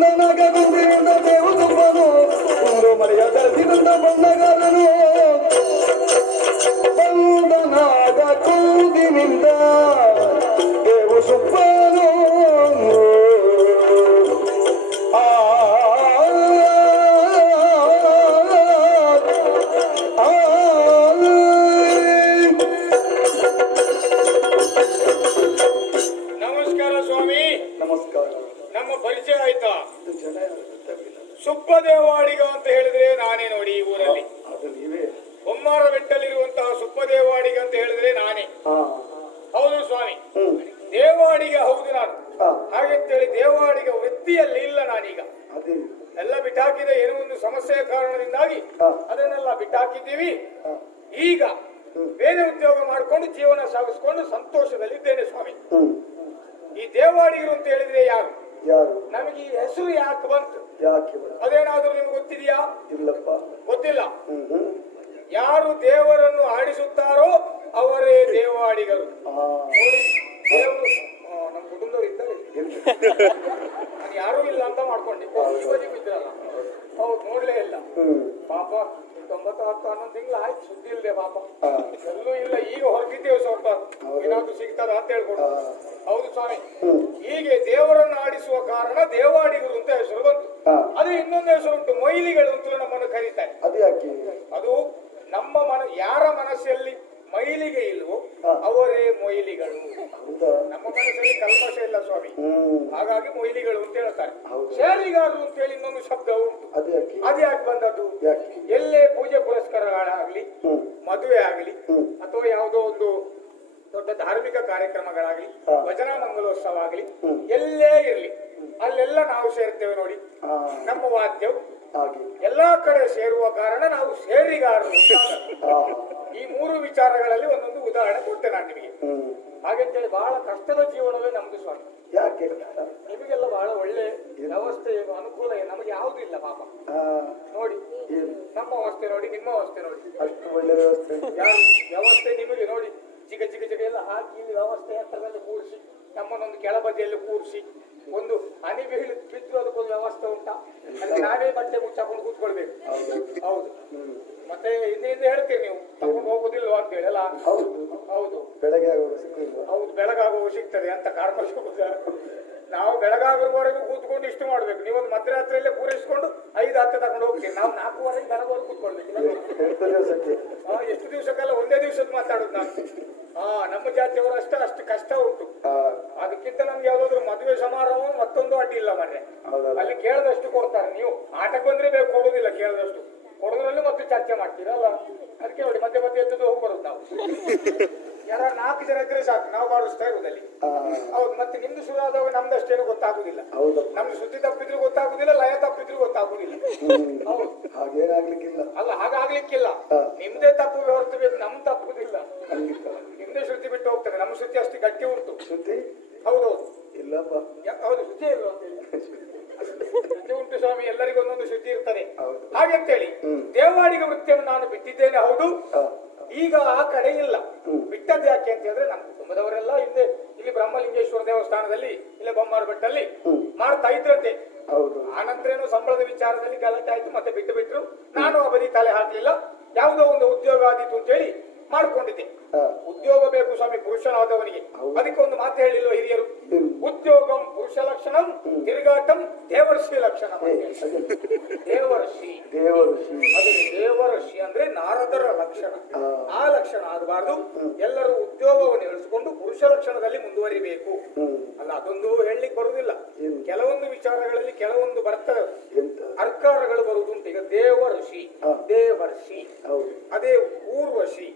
ಬಂದನಾಗ ಗುಂಡಿನಿಂದ ದೇವು ಸುಬ್ಬನು ಒಂದು ಮರೆಯ ಧರಿಸಿದಂತ ಬಣ್ಣಗಾರನು ಬಂದನಾಗ ಕೂದಿನಿಂದ ದೇವು ಸುಬ್ಬನು ಸುಬ್ಬದೇವಾಡಿಗ ಅಂತ ಹೇಳಿದ್ರೆ ನಾನೇ ನೋಡಿ ಈ ಊರಲ್ಲಿ. ಬೊಮ್ಮಾರ ಬೆಟ್ಟಲ್ಲಿರುವಂತಹ ಸುಬ್ಬದೇವಾಡಿಗ ಅಂತ ಹೇಳಿದ್ರೆ ನಾನೇ. ಹೌದು ಸ್ವಾಮಿ, ದೇವಾಡಿಗ ಹೌದು ನಾನು. ಹಾಗೆಂತೇಳಿ ದೇವಾಡಿಗ ವೃತ್ತಿಯಲ್ಲಿ ಇಲ್ಲ ನಾನೀಗ. ಎಲ್ಲ ಬಿಟ್ಟಾಕಿದ ಏನೋ ಒಂದು ಸಮಸ್ಯೆಯ ಕಾರಣದಿಂದಾಗಿ ಅದನ್ನೆಲ್ಲ ಬಿಟ್ಟಾಕಿದ್ದೀವಿ. ಈಗ ಬೇರೆ ಉದ್ಯೋಗ ಮಾಡಿಕೊಂಡು ಜೀವನ ಸಾಗಿಸ್ಕೊಂಡು ಸಂತೋಷದಲ್ಲಿದ್ದೇನೆ ಸ್ವಾಮಿ. ಈ ದೇವಾಡಿಗರು ಅಂತ ಹೇಳಿದ್ರೆ ಯಾರು? ನಮಗೆ ಈ ಹೆಸರು ಯಾಕೆ ಬಂತು? ಅದೇನಾದ್ರೂ ನಿಮ್ಗೆ ಗೊತ್ತಿದೆಯಾ? ಇಲ್ಲಪ್ಪ, ಗೊತ್ತಿಲ್ಲ. ಯಾರು ದೇವರನ್ನು ಆಡಿಸುತ್ತಾರೋ ಅವರೇ ದೇವಾಡಿಗರು. ನೋಡಿ, ದೇವರು ನಮ್ಮ ಕುಟುಂಬದವರು ಇದ್ದಾರೆ, ನಾನು ಯಾರೂ ಇಲ್ಲ ಅಂತ ಮಾಡ್ಕೊಂಡೆ. ಇದ್ರಲ್ಲ, ಹೌದು, ನೋಡ್ಲೇ ಇಲ್ಲ ಪಾಪ. 90-11 ತಿಂಗಳು ಆಯ್ತು, ಸುದ್ದಿ ಇಲ್ಲದೆ ಪಾಪ, ಎಲ್ಲೂ ಇಲ್ಲ. ಈಗ ಹೊರಗಿದ್ದೇವೆ, ಸ್ವಲ್ಪ ಏನಾದ್ರು ಸಿಗ್ತದ ಅಂತ ಹೇಳ್ಕೊಂಡು. ಹೌದು ಸ್ವಾಮಿ, ಹೀಗೆ ದೇವರನ್ನು ಆಡಿಸುವ ಕಾರಣ ದೇವಾಡಿಗರು ಅಂತ ಹೆಸರು ಬಂತು. ಅದೇ ಇನ್ನೊಂದು ಹೆಸರು ಉಂಟು, ಮೊಯ್ಲಿಗಳು ಅಂತಲೂ ನಮ್ಮನ್ನು ಕರೀತಾರೆ. ಅದು ನಮ್ಮ ಯಾರ ಮನಸ್ಸಲ್ಲಿ ಮೈಲಿಗೆ ಇಲ್ವೋ ಅವರೇ ಮೊಯ್ಲಿಗಳು. ನಮ್ಮ ಮನಸ್ಸಲ್ಲಿ ಕಲ್ಮಶ ಇಲ್ಲ ಸ್ವಾಮಿ, ಹಾಗಾಗಿ ಮೊಯ್ಲಿಗಳು ಅಂತ ಹೇಳ್ತಾರೆ. ಶೇರಿಗಾರರು ಅಂತ ಹೇಳಿ ಇನ್ನೊಂದು ಶಬ್ದ ಉಂಟು. ಅದು ಯಾಕೆ ಬಂದದ್ದು? ಎಲ್ಲೇ ಪೂಜೆ ಪುರಸ್ಕಾರಗಳಾಗ್ಲಿ, ಮದುವೆ ಆಗಲಿ, ಅಥವಾ ಯಾವುದೋ ಒಂದು ದೊಡ್ಡ ಧಾರ್ಮಿಕ ಕಾರ್ಯಕ್ರಮಗಳಾಗ್ಲಿ, ಭಜನಾ ಮಂಗಲೋತ್ಸವ ಆಗಲಿ, ಎಲ್ಲೇ ಇರ್ಲಿ ಅಲ್ಲೆಲ್ಲ ನಾವು ಸೇರ್ತೇವೆ ನೋಡಿ. ನಮ್ಮ ವಾದ್ಯವು ಎಲ್ಲಾ ಕಡೆ ಸೇರುವ ಕಾರಣ ನಾವು ಶೇರಿಗಾರರು. ಈ 3 ವಿಚಾರಗಳಲ್ಲಿ ಒಂದೊಂದು ಉದಾಹರಣೆ ಕೊಟ್ಟೆ ನಾನು ನಿಮಗೆ. ಹಾಗೆಂತೇಳಿ ಬಹಳ ಕಷ್ಟದ ಜೀವನವೇ ನಮ್ದು ಸ್ವಾಮಿ. ಯಾಕೆ? ನಿಮಗೆಲ್ಲ ಬಹಳ ಒಳ್ಳೆ ವ್ಯವಸ್ಥೆ, ಅನುಕೂಲ ನಮಗೆ ಯಾವುದೂ ಇಲ್ಲ ಪಾಪ. ನೋಡಿ, ನಮ್ಮ ವ್ಯವಸ್ಥೆ ನೋಡಿ, ನಿಮ್ಮ ವ್ಯವಸ್ಥೆ ನೋಡಿ, ಅಷ್ಟು ಒಳ್ಳೆ ವ್ಯವಸ್ಥೆ. ವ್ಯವಸ್ಥೆ ನಿಮಗೆ ನೋಡಿ, ಚಿಕ್ಕ ಚಿಕ್ಕ ಚಿಕ್ಕ ಎಲ್ಲ ಹಾಕಿ ವ್ಯವಸ್ಥೆ ಹತ್ತಿರದಲ್ಲಿ ಕೂರಿಸಿ, ನಮ್ಮನ್ನೊಂದು ಕೆಳಬದಿಯಲ್ಲಿ ಕೂರಿಸಿ, ಒಂದು ಹನಿ ಬಿದ್ರು ಅದಕ್ಕೊಂದು ವ್ಯವಸ್ಥೆ ಉಂಟಾ? ಅಲ್ಲಿ ನಾವೇ ಬಟ್ಟೆ ಮುಚ್ಚಾಕೊಂಡು ಕೂತ್ಕೊಳ್ಬೇಕು. ಹೌದು, ಮತ್ತೆ ಹಿಂದೆ ಹೇಳ್ತೀರಿ ನೀವು ತಗೊಂಡು ಹೋಗುದಿಲ್ವಾ ಅಂತ ಹೇಳಲ್ಲ. ಹೌದು, ಬೆಳಗಾಗುವ ಸಿಗ್ತದೆ ಅಂತ ಕಾರಣ. ನಾವು ಬೆಳಗಾಗುವವರೆಗೂ ಕೂತ್ಕೊಂಡು ಇಷ್ಟು ಮಾಡ್ಬೇಕು. ನೀವೊಂದು ಮಧ್ಯರಾತ್ರಿಯಲ್ಲೇ ಪೂರೈಸಿಕೊಂಡು 5-10 ತಗೊಂಡು ಹೋಗ್ತೀವಿ. ನಾವು 4:15 ಬೆಳಗೋರು ಕೂತ್ಕೊಳ್ಬೇಕು. ಎಷ್ಟು ದಿವಸಕ್ಕೆಲ್ಲ ಒಂದೇ ದಿವಸದ ಮಾತಾಡುದು ನಾನು. ನಮ್ಮ ಜಾತಿಯವರು ಅಷ್ಟು ಕಷ್ಟ ಉಂಟು. ಅದಕ್ಕಿಂತ ನಮ್ಗೆ ಯಾವ್ದಾದ್ರು ಮದುವೆ ಸಮಾರಂಭ ಮತ್ತೊಂದು ಅಡ್ಡಿ ಇಲ್ಲ ಮರ್ರೆ. ಅಲ್ಲಿ ಕೇಳದಷ್ಟು ಕೊಡ್ತಾರೆ. ನೀವು ಆಟಕ್ಕೆ ಬಂದ್ರೆ ಬೇಕು, ಕೊಡುದಿಲ್ಲ. ಕೇಳದಷ್ಟು ಕೊಡೋದ್ರಲ್ಲೂ ಮತ್ತೆ ಚರ್ಚೆ ಮಾಡ್ತೀರಲ್ಲ. ಅದಕ್ಕೆ ನೋಡಿ, ಮಧ್ಯೆ ಎದ್ದು ಹೋಗಿ ಬರೋದು ನಾವು. ಯಾರ 4 ಜನ ಇದ್ರೆ ಸಾಕು, ನಾವು ಬಾಡಿಸ್ತಾ ಇರುವುದಲ್ಲಿ. ಹೌದು, ಮತ್ತೆ ನಿಮ್ದು ಶುರು ಆದಾಗ ನಮ್ದಷ್ಟೇನು ಗೊತ್ತಾಗುದಿಲ್ಲ. ನಮ್ದು ಸುದ್ದಿ ತಪ್ಪಿದ್ರು ಗೊತ್ತಾಗುದಿಲ್ಲ, ಲಯ ತಪ್ಪಿದ್ರು ಗೊತ್ತಾಗುದಿಲ್ಲ. ಹೌದು, ಹಾಗೇನಾಗ್ಲಿಕ್ಕಿಲ್ಲ. ಅಲ್ಲ, ಹಾಗಾಗ್ಲಿಕ್ಕಿಲ್ಲ. ನಿಮ್ದೇ ತಪ್ಪು ಹೊರತಬೇಕು, ನಮ್ ತಪ್ಪುದಿಲ್ಲ. ನಿಮ್ದೇ ಶ್ರುತಿ ಬಿಟ್ಟು ಹೋಗ್ತದೆ, ನಮ್ಮ ಶ್ರುತಿ ಅಷ್ಟು ಗಟ್ಟಿ ಉಂಟು. ಶ್ರುತಿ? ಹೌದೌದು. ಇಲ್ಲಪ್ಪ. ಹೌದು, ಶ್ರುತಿ ಇಲ್ವಾ ಅಂತ ಹೇಳಿ. ಶ್ರುತಿ ಉಂಟು ಸ್ವಾಮಿ, ಎಲ್ಲರಿಗೂ ಒಂದೊಂದು ಶ್ರುತಿ ಇರ್ತದೆ. ಹಾಗೆಂತೇಳಿ ದೇವಾಡಿಗ ವೃತ್ತಿಯನ್ನು ನಾನು ಬಿಟ್ಟಿದ್ದೇನೆ. ಹೌದು, ಈಗ ಆ ಕಡೆ ಇಲ್ಲ. ಬಿಟ್ಟದ್ದು ಯಾಕೆ ಅಂತ ಹೇಳಿದ್ರೆ, ನಮ್ಮ ಕುಟುಂಬದವರೆಲ್ಲ ಹಿಂದೆ ಇಲ್ಲಿ ಬ್ರಹ್ಮಲಿಂಗೇಶ್ವರ ದೇವಸ್ಥಾನದಲ್ಲಿ ಇಲ್ಲೇ ಬೊಮ್ಮಾರ ಬೆಟ್ಟಲ್ಲಿ ಮಾಡ್ತಾ ಇದ್ರಂತೆ. ಆನಂತರ ಏನೋ ಸಂಬಳದ ವಿಚಾರದಲ್ಲಿ ಗಲಾಟೆ ಆಯ್ತು, ಮತ್ತೆ ಬಿಟ್ಟು. ನಾನು ಅವಧಿ ತಲೆ ಹಾಕಲಿಲ್ಲ. ಯಾವುದೋ ಒಂದು ಉದ್ಯೋಗ ಆದೀತು ಅಂತ ಹೇಳಿ ಮಾಡ್ಕೊಂಡಿದ್ದೆ. ಉದ್ಯೋಗ ಬೇಕು ಸ್ವಾಮಿ ಪುರುಷನಾದವನಿಗೆ. ಅದಕ್ಕೆ ಒಂದು ಮಾತು ಹೇಳಿಲ್ವ ಹಿರಿಯರು? ಉದ್ಯೋಗಂ ಪುರುಷ ಲಕ್ಷಣಂ, ತಿರುಗಾಟಂ ದೇವರ್ಷಿ ಲಕ್ಷಣ. ದೇವರ್ಷಿ ಅಂದ್ರೆ ನಾರದರ ಲಕ್ಷಣ. ಆ ಲಕ್ಷಣ ಆಗಬಾರ್ದು. ಎಲ್ಲರೂ ಉದ್ಯೋಗವನ್ನು ಇಳಿಸಿಕೊಂಡು ಪುರುಷ ಲಕ್ಷಣದಲ್ಲಿ ಮುಂದುವರಿಬೇಕು. ಅಲ್ಲ, ಅದೊಂದು ಹೇಳಲಿಕ್ಕೆ ಬರುವುದಿಲ್ಲ. ಕೆಲವೊಂದು ವಿಚಾರಗಳಲ್ಲಿ ಕೆಲವೊಂದು ಬರ್ತವೆ, ಅರ್ಕಾರಗಳು ಬರುವುದುಂಟು. ಈಗ ದೇವರ್ಷಿ, ಅದೇ ಊರ್ವಶಿ.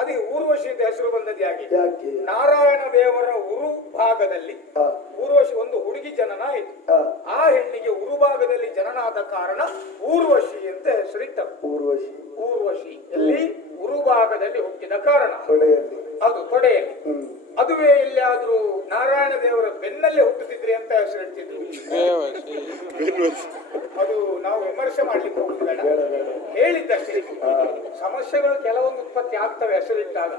ಅದೇ ಊರ್ವಶಿ ಅಂತ ಹೆಸರು ಬಂದದ್ದು ಯಾಕೆ? ನಾರಾಯಣ ದೇವರ ಉರು ಭಾಗದಲ್ಲಿ ಊರ್ವಶಿ ಒಂದು ಹುಡುಗಿ ಜನನ ಆಯಿತು. ಆ ಹೆಣ್ಣಿಗೆ ಉರುಭಾಗದಲ್ಲಿ ಜನನಾದ ಕಾರಣ ಊರ್ವಶಿ ಅಂತ ಹೆಸರಿಟ್ಟರು. ಊರ್ವಶಿ ಎಲ್ಲಿ? ಉರುಭಾಗದಲ್ಲಿ ಹುಟ್ಟಿದ ಕಾರಣ. ಅದು ತೊಡೆಯಲ್ಲಿ. ಅದುವೇ ಎಲ್ಲಿಯಾದ್ರೂ ನಾರಾಯಣ ದೇವರ ಬೆನ್ನಲ್ಲೇ ಹುಟ್ಟುತ್ತಿದ್ರಿ ಅಂತ ಹೆಸರಿಟ್ಟಿದ್ರು. ಅದು ನಾವು ವಿಮರ್ಶೆ ಮಾಡ್ಲಿಕ್ಕೆ ಹೋಗುದು ಬೇಡ, ಹೇಳಿದ್ದಷ್ಟೇ. ಸಮಸ್ಯೆಗಳು ಕೆಲವೊಂದು ಉತ್ಪತ್ತಿ ಆಗ್ತವೆ ಹೆಸರಿಟ್ಟಾಗ.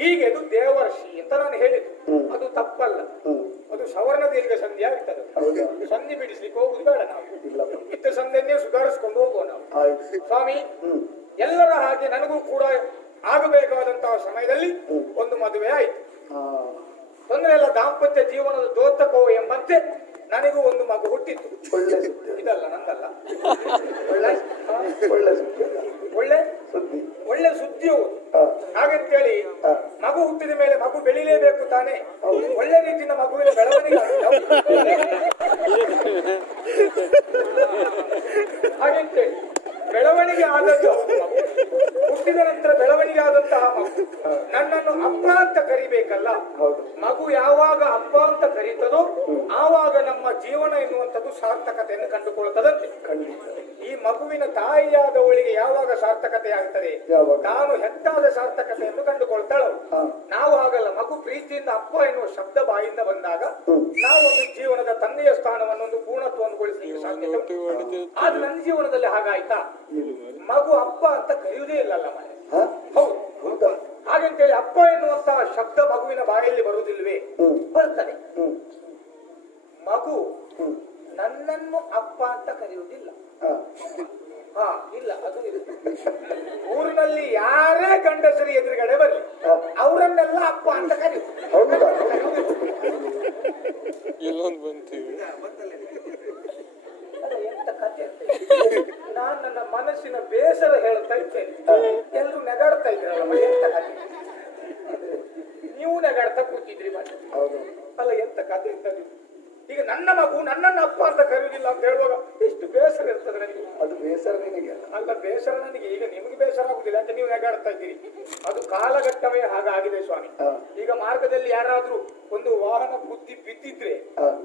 ಹೀಗೆ ಅದು ದೇವರ್ಷಿ ಅಂತ ನಾನು ಹೇಳಿದ್ದು. ಅದು ತಪ್ಪಲ್ಲ, ಅದು ಸವರ್ಣ ದೀರ್ಘ ಸಂಧಿ ಆಗ್ತದೆ. ಸಂಧಿ ಬಿಡಿಸ್ಲಿಕ್ಕೆ ಹೇಳಲಿಕ್ಕೆ ಹೋಗುದು ಬೇಡ ನಾವು. ಇಲ್ಲಪ್ಪ. ಇದ್ದ ಸಂದನ್ನೇ ಸುಧಾರಿಸ್ಕೊಂಡು ಹೋಗುವ ನಾವು. ಆಯ್ತು. ಸ್ವಾಮಿ, ಹ್ಮ್. ಎಲ್ಲರ ಹಾಗೆ ನನಗೂ ಕೂಡ ಆಗಬೇಕಾದಂತಹ ಸಮಯದಲ್ಲಿ ಒಂದು ಮದುವೆ ಆಯಿತು. ಹಾ. ತೊಂದರೆ ಇಲ್ಲ, ದಾಂಪತ್ಯ ಜೀವನದ ದೋತಕೋ ಎಂಬಂತೆ ನನಗೂ ಒಂದು ಮಗು ಹುಟ್ಟಿತ್ತು. ಒಳ್ಳೆ ಸುದ್ದಿ. ಇದಲ್ಲ ನಂದಲ್ಲ, ಒಳ್ಳೆ ಒಳ್ಳೆ ಸುದ್ದಿ. ಒಳ್ಳೆ ಸುದ್ದಿ. ಒಳ್ಳೆ ಸುದ್ದಿ ಹೌದು. ಹಾ. ಹಾಗಂತೇಳಿ ಹಾ. ಮಗು ಹುಟ್ಟಿದ ಮೇಲೆ ಮಗು ಬೆಳಿಲೇಬೇಕು ತಾನೆ. ಒಳ್ಳೆ ರೀತಿಯಿಂದ ಮಗುವಿನ ಬೆಳವಣಿಗೆ ಹಾಗಂತೇಳಿ ಬೆಳವಣಿಗೆ ಆದದ್ದು ಹುಟ್ಟಿದ ನಂತರ ಬೆಳವಣಿಗೆ ಆದಂತಹ ಮಗು ನನ್ನನ್ನು ಅಪ್ಪ ಅಂತ ಕರಿಬೇಕಲ್ಲ. ಹೌದು. ಮಗು ಯಾವಾಗ ಅಪ್ಪ ಅಂತ ಕರೀತದೋ ಆವಾಗ ನಮ್ಮ ಜೀವನ ಎನ್ನುವಂಥದ್ದು ಸಾರ್ಥಕತೆಯನ್ನು ಕಂಡುಕೊಳ್ತದಂತೆ. ಖಂಡಿತ. ಈ ಮಗುವಿನ ತಾಯಿಯಾದವಳಿಗೆ ಯಾವಾಗ ಸಾರ್ಥಕತೆ ಆಗ್ತದೆ? ಯಾವಾಗ? ತಾನು ಹೆತ್ತಾದ ಸಾರ್ಥಕತೆಯನ್ನು ಕಂಡುಕೊಳ್ತಾಳು. ಹಾ. ನಾವು ಹಾಗಲ್ಲ. ಮಗು ಪ್ರೀತಿಯಿಂದ ಅಪ್ಪ ಎನ್ನುವ ಶಬ್ದ ಬಾಯಿಂದ ಬಂದಾಗ ನಾವು ಒಂದು ಜೀವನದ ತಂದೆಯ ಸ್ಥಾನವನ್ನು ಒಂದು ಪೂರ್ಣತ್ವವನ್ನು ಗೊಳಿಸಲಿಕ್ಕೆ ಸಾಧ್ಯತೆ ಉಂಟು. ಆದ್ರೆ ನನ್ನ ಜೀವನದಲ್ಲಿ ಹಾಗಾಯ್ತಾ? ಮಗು ಅಪ್ಪ ಅಂತ ಕರೆಯುವುದೇ ಇಲ್ಲಲ್ಲ ಮನೆ. ಹಾ? ಹೌದು. ಹೌದಾ? ಹಾಗಂತೇಳಿ ಅಪ್ಪ ಎನ್ನುವಂತಹ ಶಬ್ದ ಮಗುವಿನ ಬಾಯಲ್ಲಿ ಬರುವುದಿಲ್ವೇ? ಬರ್ತದೆ. ಮಗು ನನ್ನನ್ನು ಅಪ್ಪ ಅಂತ ಕರೆಯುವುದಿಲ್ಲ. ಹಾ. ಹಾ, ಇಲ್ಲ, ಅದು ಇಲ್ಲ. ಊರಿನಲ್ಲಿ ಯಾರೇ ಗಂಡಸರಿ ಎದುರುಗಡೆ ಬರಲಿ ಅವರನ್ನೆಲ್ಲ ಅಪ್ಪ ಅಂತ ಕರೆಯುವುದು. ಹೌದಾ? ಎಲ್ಲೊಂದು ಬಂತೀವಿ. ಎಂತ ಕಥೆ ಅಂತ. ನಾನು ನನ್ನ ಮನಸ್ಸಿನ ಬೇಸರ ಹೇಳ್ತಾ ಇದ್ದೇನೆ, ಎಲ್ಲರೂ ನೆಗಾಡ್ತಾ ಇದ್ರಲ್ಲ, ಎಂತ ಕಥೆ. ನೀವು ನೆಗಾಡ್ತಾ ಕೂತಿದ್ರಿ ಮತ್ತೆ. ಹೌದು. ಅಲ್ಲ, ಎಂತ ಕಥೆ ಅಂತ. ಈಗ ನನ್ನ ಮಗು ನನ್ನನ್ನು ಅಪ್ಪ ಅಂತ ಕರೆಯುವುದಿಲ್ಲ ಅಂತ ಹೇಳುವಾಗ ಎಷ್ಟು ಬೇಸರ ಇರ್ತದೆ ನನಗೆ. ಅದು ಬೇಸರ ನಿನಗೆ ಅಲ್ಲ, ಬೇಸರ ನನಗೆ. ಈಗ ನಿಮಗೆ ಬೇಸರ ಆಗುದಿಲ್ಲ ಅಂತ ನೀವು ನೆಗಾಡ್ತಾ ಇದ್ದೀರಿ. ಅದು ಕಾಲಘಟ್ಟವೇ ಹಾಗಾಗಿದೆ ಸ್ವಾಮಿ. ಈಗ ಮಾರ್ಗದಲ್ಲಿ ಯಾರಾದ್ರೂ ಒಂದು ವಾಹನ ಬುದ್ಧಿ ಬಿದ್ದಿದ್ರೆ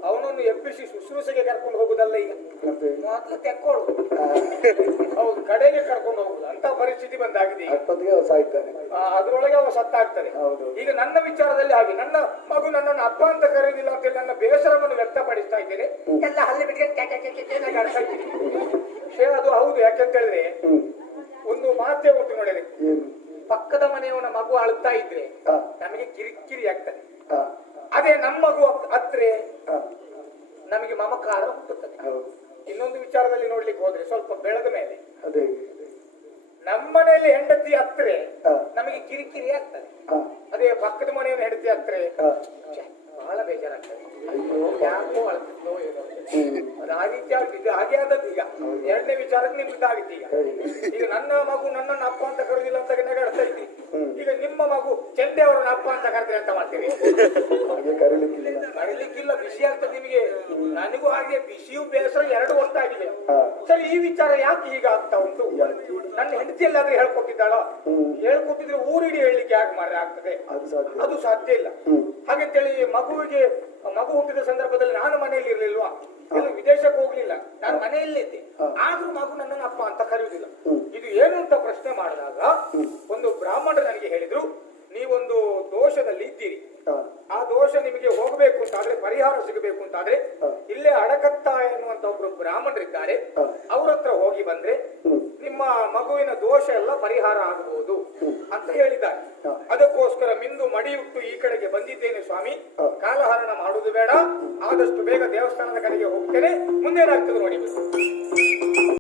ಅವನನ್ನು ಎಬ್ಬಿಸಿ ಶುಶ್ರೂಷೆಗೆ ಕರ್ಕೊಂಡು ಹೋಗುದಲ್ಲ. ಈಗ ಮೊದಲು ತೆಕ್ಕೊಳ್ಳು. ಹೌದು, ಕಡೆಗೆ ಕರ್ಕೊಂಡು ಹೋಗುದು ಅಂತ ಪರಿಸ್ಥಿತಿ ಬಂದಾಗಿದೆ. ಸಾಯ್ತಾನೆ, ಅದ್ರೊಳಗೆ ಅವ ಸತ್ತಾಗ್ತಾನೆ. ಈಗ ನನ್ನ ವಿಚಾರದಲ್ಲಿ ಹಾಗೆ. ನನ್ನ ಮಗು ನನ್ನನ್ನು ಅಪ್ಪ ಅಂತ ಕರೆಯುವುದಿಲ್ಲ ಅಂತ ಹೇಳಿ ನನ್ನ ಬೇಸರವನ್ನು ವ್ಯಕ್ತಪಡಿಸ್ತಾ ಇದ್ದೇನೆ. ಎಲ್ಲ ಹಲ್ಲಿ ಬಿಟ್ಟು ಅದು ಹೌದು. ಯಾಕೆಂತ ಹೇಳಿದ್ರೆ ಒಂದು ಮಾತೇ ಉಂಟು ನೋಡಿ, ಪಕ್ಕದ ಮನೆಯವನ ಮಗು ಅಳ್ತಾ ಇದ್ರೆ ನಮಗೆ ಕಿರಿಕಿರಿ ಆಗ್ತದೆ. ಅದೇ ನಮ್ಮ ಮಗು ಅತ್ರೆ ನಮಗೆ ಮಮಕಾರ ಹುಟ್ಟುತ್ತದೆ. ಇನ್ನೊಂದು ವಿಚಾರದಲ್ಲಿ ನೋಡ್ಲಿಕ್ಕೆ ಹೋದ್ರೆ ಸ್ವಲ್ಪ ಬೆಳೆದ ಮೇಲೆ ನಮ್ಮನೆಯಲ್ಲಿ ಹೆಂಡತಿ ಅತ್ರೆ ನಮಗೆ ಕಿರಿಕಿರಿ ಆಗ್ತದೆ. ಅದೇ ಪಕ್ಕದ ಮನೆಯವನ ಹೆಂಡತಿ ಅತ್ರೆ ಬಹಳ ಬೇಜಾರಾಗ್ತದೆ. ಯಾಕೋ ಅಳ್ತಿದ್ದೋ ಏನೋ. ಅದು ಆ ರೀತಿ ಆಗ್ತಿದ್ದು. ಹಾಗೆ ಆದದ್ದು. ಈಗ ಎರಡನೇ ವಿಚಾರಕ್ಕೆ ನಿಮ್ದಾಗಿತ್ತು. ಈಗ ನನ್ನ ಮಗು ನನ್ನನ್ನು ಅಪ್ಪ ಅಂತ ಕರೆದಿಲ್ಲ ಅಂತ ನೆಗಾಡ್ತಾ ಇದ್ರಿ. ಈಗ ನಿಮ್ಮ ಮಗು ಚಂದೆ ಅವರನ್ನ ಅಪ್ಪ ಅಂತ ಕರೆದ್ರೆ ಅಂತ ಮಾಡ್ತೀವಿ. ಕರೀಲಿಕ್ಕಿಲ್ಲ, ಬಿಸಿ ಆಗ್ತದೆ ನಿಮಗೆ. ನನಗೂ ಹಾಗೆ ಬಿಸಿಯು ಬೇಸರ ಎರಡು ಒಟ್ಟಾಗಿದೆ. ಸರಿ, ಈ ವಿಚಾರ ಯಾಕೆ ಈಗ ಆಗ್ತಾ ಉಂಟು? ನನ್ನ ಹೆಂಡತಿಯಲ್ಲಾದ್ರೆ ಹೇಳ್ಕೊಟ್ಟಿದ್ದಾಳ? ಹೇಳ್ಕೊಟ್ಟಿದ್ರೆ ಊರಿಡಿ ಹೇಳಲಿಕ್ಕೆ ಯಾಕೆ ಮಾರ್ರೆ ಆಗ್ತದೆ? ಅದು ಸಾಧ್ಯ ಇಲ್ಲ. ಹಾಗಂತೇಳಿ ಮಗು ಹುಟ್ಟಿದ ಸಂದರ್ಭದಲ್ಲಿ ನಾನು ಮನೆಯಲ್ಲಿ ಇರ್ಲಿಲ್ವಾ? ಎಲ್ಲ ವಿದೇಶಕ್ಕೆ ಹೋಗ್ಲಿಲ್ಲ, ನಾನು ಮನೆಯಲ್ಲೇ ಇದ್ದೆ. ಆದ್ರೂ ಮಗು ನನ್ನನ್ನು ಅಪ್ಪ ಅಂತ ಕರೆಯುವುದಿಲ್ಲ. ಇದು ಏನು ಅಂತ ಪ್ರಶ್ನೆ ಮಾಡಿದಾಗ ಒಂದು ಬ್ರಾಹ್ಮಣರು ನನಗೆ ಹೇಳಿದ್ರು, ನೀವೊಂದು ದೋಷದಲ್ಲಿ ಇದ್ದೀರಿ. ಆ ದೋಷ ನಿಮಗೆ ಹೋಗಬೇಕು ಅಂತಾದ್ರೆ, ಪರಿಹಾರ ಸಿಗಬೇಕು ಅಂತಾದ್ರೆ ಇಲ್ಲೇ ಅಡಕತ್ತ ಎನ್ನುವಂತ ಒಬ್ರು ಬ್ರಾಹ್ಮಣರಿದ್ದಾರೆ, ಅವ್ರ ಹತ್ರ ಹೋಗಿ ಬಂದ್ರೆ ನಿಮ್ಮ ಮಗುವಿನ ದೋಷ ಎಲ್ಲ ಪರಿಹಾರ ಆಗಬಹುದು ಅಂತ ಹೇಳಿದ್ದಾರೆ. ಅದಕ್ಕೋಸ್ಕರ ಮಿಂದು ಮಡಿಯುಟ್ಟು ಈ ಕಡೆಗೆ ಬಂದಿದ್ದೇನೆ ಸ್ವಾಮಿ. ಕಾಲಹರಣ ಮಾಡುವುದು ಬೇಡ, ಆದಷ್ಟು ಬೇಗ ದೇವಸ್ಥಾನದ ಕಡೆಗೆ ಹೋಗ್ತೇನೆ. ಮುಂದೇನಾಗ್ತದೆ ನೋಡಿ.